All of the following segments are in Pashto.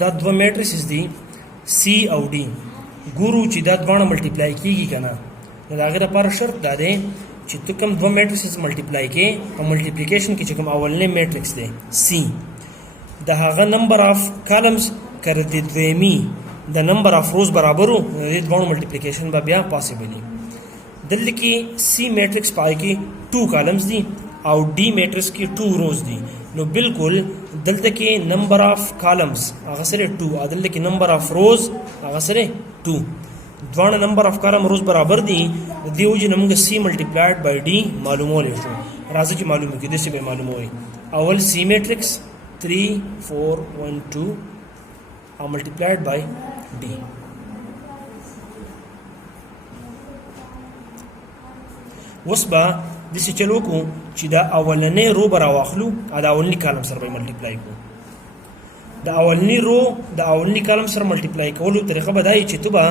دا دوه میټریسز دي سی او ډي. ګورو چې دا دواړه ملټیپلای کیږي که نه. نو د هغې دپاره شرط دا دی چې ته کوم دوه میټریسز ملټیپلای کې په ملټیپلیکیشن کې چې کوم اولنی میټریکس دی سی د هغه نمبر آف کالمز که د دویمي د نمبر آف روز برابرو د دې دواړو ملټیپلیکیشن به بیا پاسبل وي. دلته کې سی میټریکس پای کې 2 کالمز دي او ډي میټریکس کې 2 روز دي. نو بالکل دلته کې نمبر آف کالمز هغه سره 2 او دلته کې نمبر آف روز هغه سره 2. دواړه نمبر آف کالم روز برابر دي. د دې وجې نه موږ سی ملټیپلایډ بای ډي معلومولی شو. راځه چې معلومه کړو داسې به معلوموي. اول سی میټریکس 3 4 1 2 او ملټیپلایډ بای ډي. اوس به داسې چلو وکړو چې دا اولنی رو به راواخلو او د اولني کالم سره به یې ملټیپلای کړو. د اولني رو د اولني کالم سره ملټیپلای کولو طریقه به دا وي چې ته به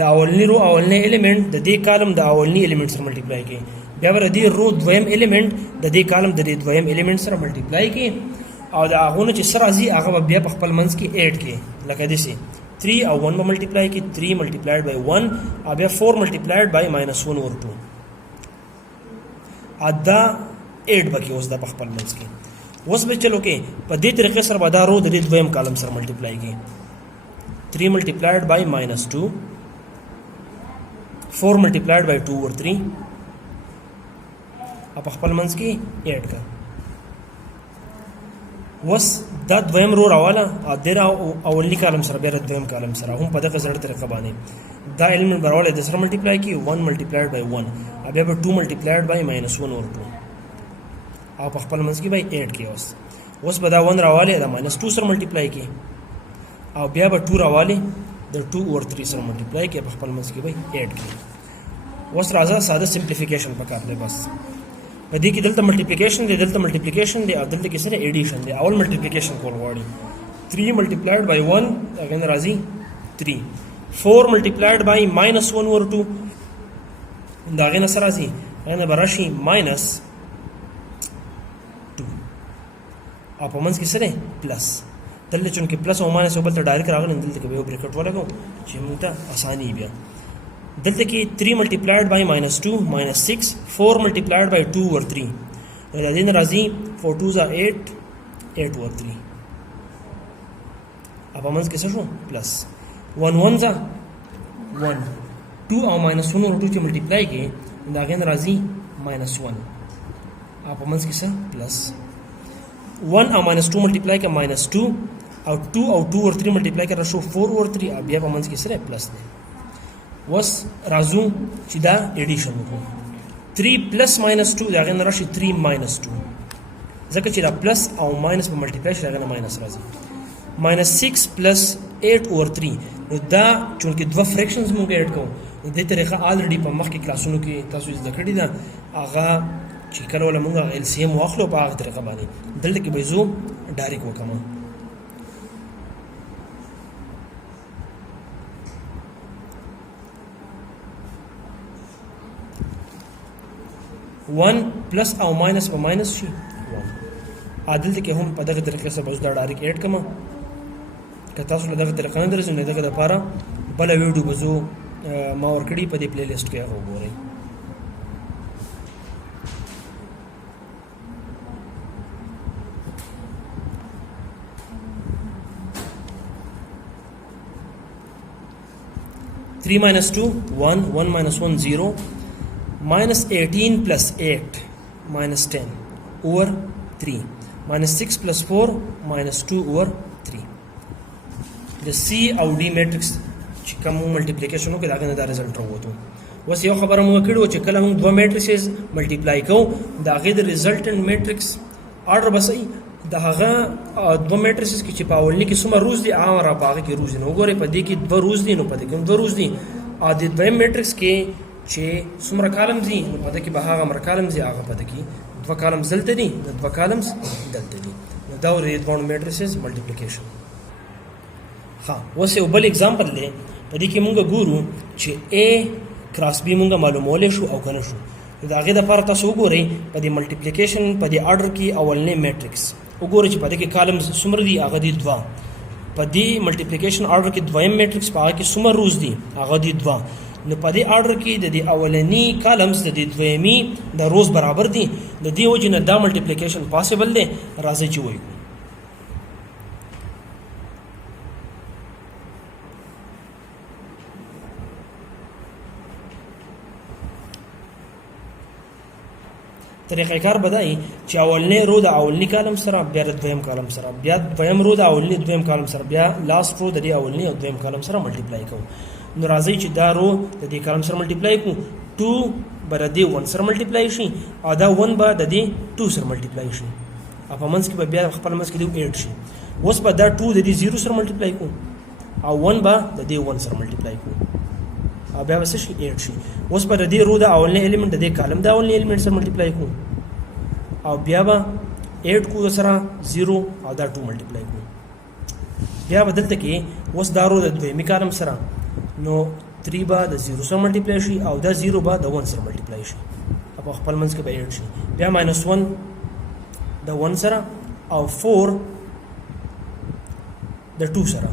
د اولني رو اولنی الیمنټ د دې کالم د اولني الیمنټ سره ملټیپلای کړې. بیا به د دې رو دویم الیمنټ د دې کالم د دې دویم الیمنټ سره ملټیپلای کړې او د هغو نه چې څه راځي هغه به بیا په خپل منځ کې ایډ کړې. لکه داسې 3 او 1 به ملټیپلای کړي. 3 ملټیپلایډ بای 1 او بیا 4 ملټیپلایډ بای -1 اور 2 دا 8 به کې اوس دا په خپل منځ کې. اوس به چلو کې په دې طریقې سره به دا رو د دې دویم کالم سره ملټیپلای کړي. 3 ملټیپلایډ بای -2 4 ملټیپلایډ بای 2 اور 3 په خپل منځ کې 8 کا. اوس دا دویم رو راواله او د اولني کالم سره بیا د دویم کالم سره هم په دغه زړه طریقه باندې دا ایلیمنټ براواله د سره ملټیپلای کی 1 ملټیپلایډ بای 1 او بیا به 2 ملټیپلایډ بای -1 اور 2 او په خپل منځ کې بای 8 کې. اوس به دا 1 راواله دا -2 سره ملټیپلای کی او بیا به 2 راواله د 2 اور 3 سره ملټیپلای کی په خپل منځ کې بای 8 کې. اوس راځه ساده سمپلیفیکیشن پکار دی. بس په دې کې دلته ملټیپلیکیشن دی دلته ملټیپلیکیشن دی او دلته کې سره ایډیشن دی. اول ملټیپلیکیشن کول غواړي 3 ملټیپلایډ بای 1 هغه راځي 3 4 ملټیپلایډ بای -1 اور 2 دا هغه سره راځي هغه به راشي -2 او په منځ کې سره پلس. دلته چونکې پلس او ماینس او بل ته ډایرکټ راغلی دلته کې به یو بریکټ ولګو چې موږ ته اساني بیا. دلته کې 3 ملټیپلایډ بای -2 -6 4 ملټیپلایډ بای 2 اور 3 دا دین راځي 4 2 8 8 اور 3 اب منځ کې څه شو پلس 1 1 1 2 او -1 اور 2 چې ملټیپلای کې دا غن راځي -1 اب منځ کې څه پلس 1 او -2 ملټیپلای کې -2 او 2 او 2 اور 3 ملټیپلای کې راشو 4 اور 3 اب بیا په منځ کې سره پلس دی. وس راځو چې دا ایډیشن وکړو 3 پلس -2 دا غن راشي 3 -2 ځکه چې دا پلس او ماینس په ملټیپلای شي دا غن ماینس راځي -6 پلس 8 اور 3 نو دا چونکې دوه فریکشنز موږ ایډ کوو د دې طریقه الریډي په مخکې کلاسونو کې تاسو زده کړی ده هغه چې کله ولا موږ ال سی ام واخلو په هغه طریقه باندې دلته کې به زو ډایرکټ وکم 1 پلس او ماینس په ماینس شي 1 عادل کې هم په دغه طریقې سره به دا ډایرکټ ایډ کما که تاسو له دغه طریقې نه درځئ نه دغه لپاره بل ویډیو به زه ما ورکړي په دې پلی لیست کې هغه وګورئ. Three minus 2 1 1 minus 1 0 minus 18 plus 8 minus 10 over 3 minus 6 plus 4 minus 2 over 3 the C او D matrix چې کوم ملټیپلیکیشن وکړي دا غن دا رزلټ راووتو. اوس یو خبره مو کړو چې کله موږ دوه میټریسز ملټیپلای کوو دا غي د ریزلټنټ میټریکس آرډر بسې د هغه دوه میټریسز کې چې په اولنی کې څومره روز دي هغه را پاغه کې روز نه وګورئ په دې کې دوه روز دي نو په دې کې دوه روز دي ا د دویم میټریکس کې چې څومره کالمز دي نو په دې کې به هغه مر کالمز دي هغه په دې کې دوه کالمز دلته دي دوه کالمز دلته دي نو دا ور دوه میټریسز ملټیپلیکیشن. ها اوس یو بل اگزامپل دی په دې کې موږ ګورو چې A کراس B موږ معلومول شو او کنه شو دا هغه د لپاره تاسو وګورئ په دې ملټیپلیکیشن په دې آرډر کې اولنې میټریکس وګورئ چې په دې کې کالمز څومره دي هغه دي 2 په دې ملټیپلیکیشن آرډر کې دویم میټرکس په هغه کې څومره روز دي هغه دي 2 نو په دې آرډر کې د دې اولنی کالمز د دې دویمي د روز برابر دي د دې وجې نه دا ملټیپلیکیشن پاسبل دی راځي چې وایو طریقه کار بدای چې اولنی رو د اولنی کالم سره بیا د دویم کالم سره بیا دویم رو د اولنی دویم کالم سره بیا لاست رو د دې اولنی او دویم کالم سره ملټیپلای کوو نو راځي چې دا رو د دې کالم سره ملټیپلای کوو 2 به د دې 1 سره ملټیپلای شي او دا 1 به د دې 2 سره ملټیپلای شي په منځ کې به بیا خپل منځ کې د 8 شي اوس به دا 2 د دې 0 سره ملټیپلای کوو او 1 به د دې 1 سره ملټیپلای کوو او بیا وسه شي 8 شي اوس به د دې رو د اولنی الیمنت د دې کالم د اولنی الیمنت سره ملټیپلای کوو او بیا به 8 کو سره 0 او دا 2 ملټیپلای کوو بیا به دلته کې اوس دا رو د دویمي کالم سره نو 3 به د 0 سره ملټیپلای شي او دا 0 به د 1 سره ملټیپلای شي په خپل منځ کې به 8 شي بیا -1 د 1 سره او 4 د 2 سره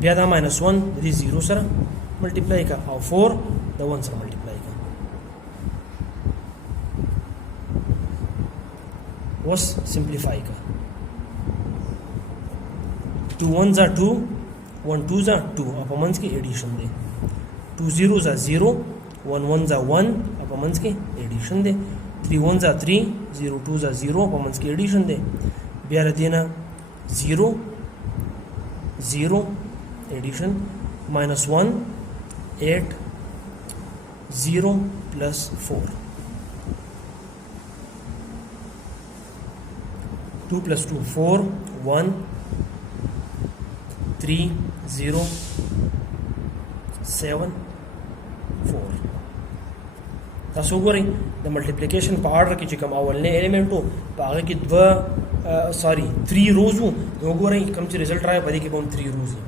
بیا دا -1 د 0 سره ملټیپلای کا او 4 د 1 سره ملټیپلای کا اوس سمپلیفای کا 2 1 2 1 2 2 په منځ کې ایډیشن دی 2 0 0 1 1 1 په منځ کې ایډیشن دی 3 1 3 0 2 0 په منځ کې ایډیشن دی بیا ردینه 0 0 ایډیشن -1 8 0 plus 4 2 plus 2 4 1 3 0 7 4 تاسو وګورئ د ملټیپلیکیشن په آرډر کې چې کوم اولنی الیمنت وو په هغه کې 3 روز وو نو وګورئ کوم چې رزلټ راځي په دې کې به 3 روز وي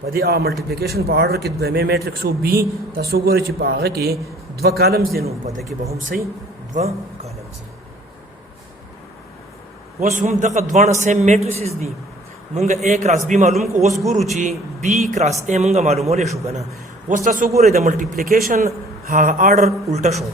په دې ملټیپلیکیشن په آرډر کې دویمه میټرکس وو بی تاسو وګورئ چې په هغه کې 2 کالمز دي نو په دې کې به هم صحیح 2 کالمز اوس هم دغه دوه سیم میټریسز دي مونږ A کراس B معلوم کو اوس ګورو چې B کراس A مونږ معلومول شو کنه اوس تاسو ګورئ د ملټیپلیکیشن هغه آرډر الټا شو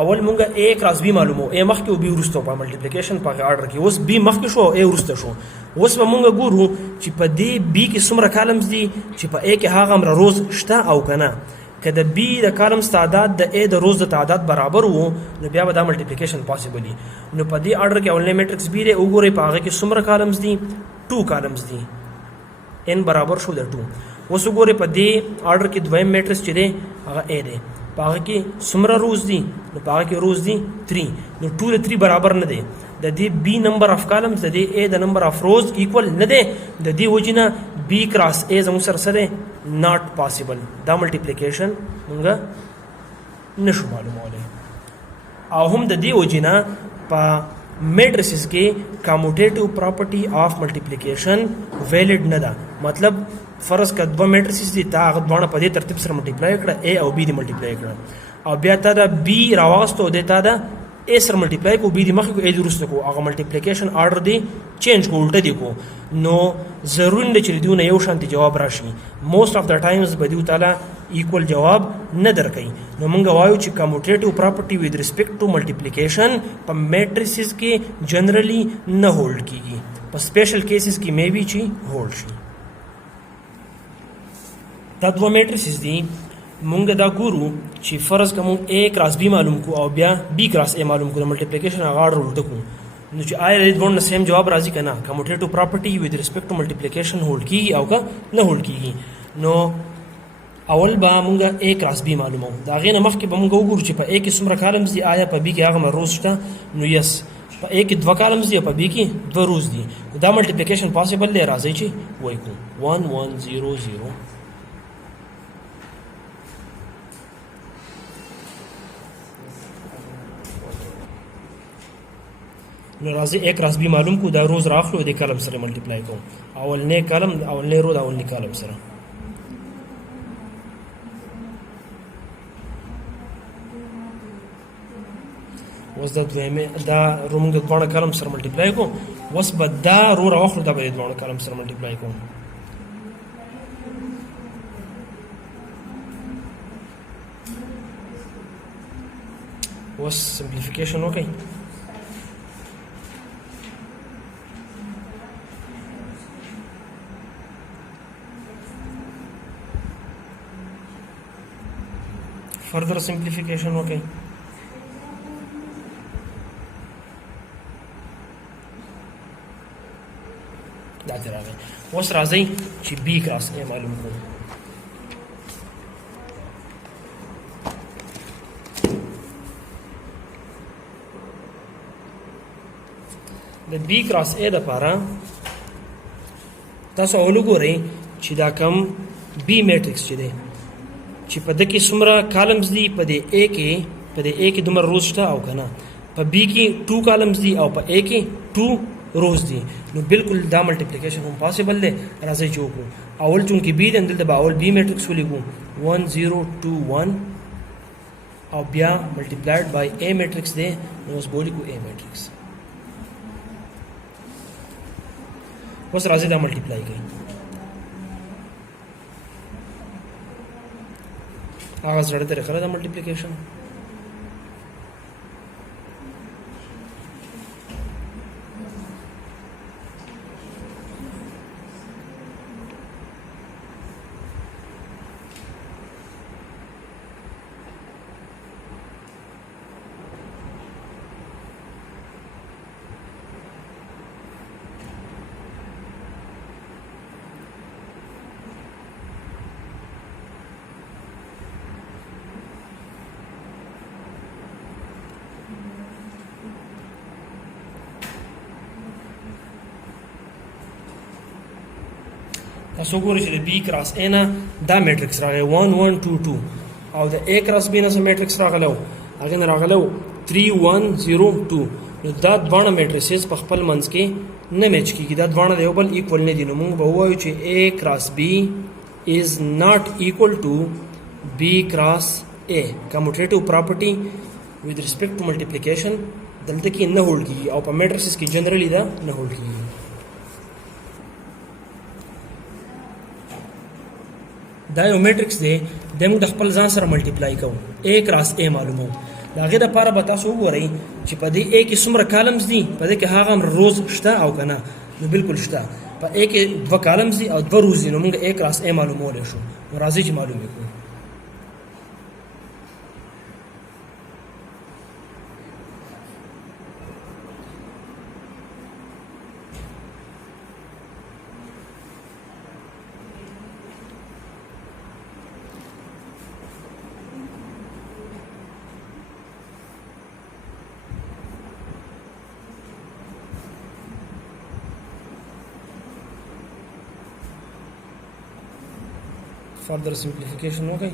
اول مونږ A کراس B معلومو A مخکې او B وروسته په ملټیپلیکیشن په آرډر کې اوس B مخکې شو A وروسته شو اوس به مونږ ګورو چې په دې B کې څومره کالمز دي چې په A کې هغه امر روز شته او کنه که د B د کالمز تعداد د A د روز د تعداد برابر وو نو بیا به دا ملټیپلیکیشن پاسبل وي نو په دې آرډر کې اولنی میټرکس B دی وګورئ په هغه کې څومره کالمز دي 2 کالمز دي n برابر شو د 2 اوس وګورئ په دې آرډر کې دویم میټرکس چې دی هغه A دی په هغه کې څومره روز دي نو په هغه کې روز دي 3 نو 2 د 3 برابر نه دی د دې B نمبر اف کالمز د دې A د نمبر اف روز ایکوال نه دی د دې وجنه B کراس A زموږ سره سره not possible دا ملټیپلیکیشن موږ نشو معلومولی او هم د دې وجنه په میټریسز کې کاموټیټیو پراپرټي اف ملټیپلیکیشن ویلډ نه ده مطلب فرض کړه دوه میټریسز دي تا هغه دوه په دې ترتیب سره ملټیپلای کړه A او B دې ملټیپلای کړه او بیا تا دا B راوستو د تا دا A سره ملټیپلای کو B دې مخکې کو A درسته کو هغه ملټیپلیکیشن آرډر دی چینج کو الټه دی کو نو ضروري نه چې دیونه یو شانتي جواب راشي موست اف د ټایمز به دیو تعالی ایکوال جواب نه درکې نو مونږ وایو چې کاموټیټیو پراپرټي وذ ریسپیکټ ټو ملټیپلیکیشن په میټریسز کې جنرالي نه هولډ کیږي په سپیشل کیسز کې مې بي چی هولډ شي دا دوه میټریسز دي مونږ دا ګورو چې فرض کوم A کراس B معلوم کو او بیا B کراس A معلوم کو د ملټیپلیکیشن هغه آرډر ولټ کو نو چې آی د دوه سیم جواب راځي کنه کاموټیټیو پراپرټي وذ ریسپیکټ ټو ملټیپلیکیشن هولډ کیږي او کا نه هولډ کیږي نو اول به مونږ A کراس B معلومو دا غینه مخکې به مونږ وګورو چې په A کې څومره کالمز دي آیا په B کې هغه روز شته نو یس په A کې 2 کالمز دي او په B کې 2 روز دي دا ملټیپلیکیشن پاسبل دی راځي چې وای کو 1 1 0 0 نو راځي A کراس B معلوم کو دا روز راخلو د کالم سره ملټیپلای کوم اولنی کالم اولنی رو دا اولنی کالم سره اوس دا دویمه دا رومنګ دوه کالم سره ملټیپلای کوم اوس به دا رو راواخلو دا به دې دواړو کالم سره ملټیپلای کوم. اوس سمپلیفیکیشن وکړئ. further simplification وکړئ. دا ته راغی. اوس راځئ چې بی کراس اے معلوم کړو. د بی کراس اے دپاره تاسو اول وګورئ چې دا کم بی میټرکس چې دی چې په ده کې څومره کالمز دي، په دې اے کې دومره روز شته او که نه، په بی کې 2 کالمز دي او په اے کې 2 روز دي. نو بالکل دا ملټیپلیکیشن هم پاسبل دی. راځئ چې وکړو. اول چونکې بی دی دلته به اول بی میټرکس ولیکو 1 0 2 1 او بیا ملټیپلایډ بای اے میټرکس دی. نو اوس به ولیکو اے میټرکس. اوس راځئ دا ملټیپلای کوي. هغه زړه طریقه ده د ملټیپلیکیشن. تاسو ګورئ چې د بی کراس اے نه دا میټرکس راغی 1 1 2 2 او د اے کراس بی نه څه میټرکس راغلی و، هغې نه راغلی و 3 1 0 2. نو دا دواړه میټریسز په خپل منځ کې نه میچ کېږي، دا دواړه د یو بل ایکول نه دي. نو موږ به ووایو چې اے کراس بی از ناٹ ایکول ټو بی کراس اے. کموټیټیو پراپرټي with respect to multiplication دلته کې نه هولډ کېږي او په میټریسز کې جنرالي دا نه هولډ کېږي. دا یو میټرکس دی، د موږ د خپل ځان سره ملټیپلای کوو، اے کراس اے معلومو. د هغې دپاره به تاسو وګورئ چې په دې اے کې څومره کالمز دي، په دې کې هغه روز شته او که نه. نو بالکل شته. په اے کې 2 کالمز دي او 2 روز دي. نو موږ اے کراس اے معلومولی شو. نو راځئ چې معلوم یې کړو. further simplification okay.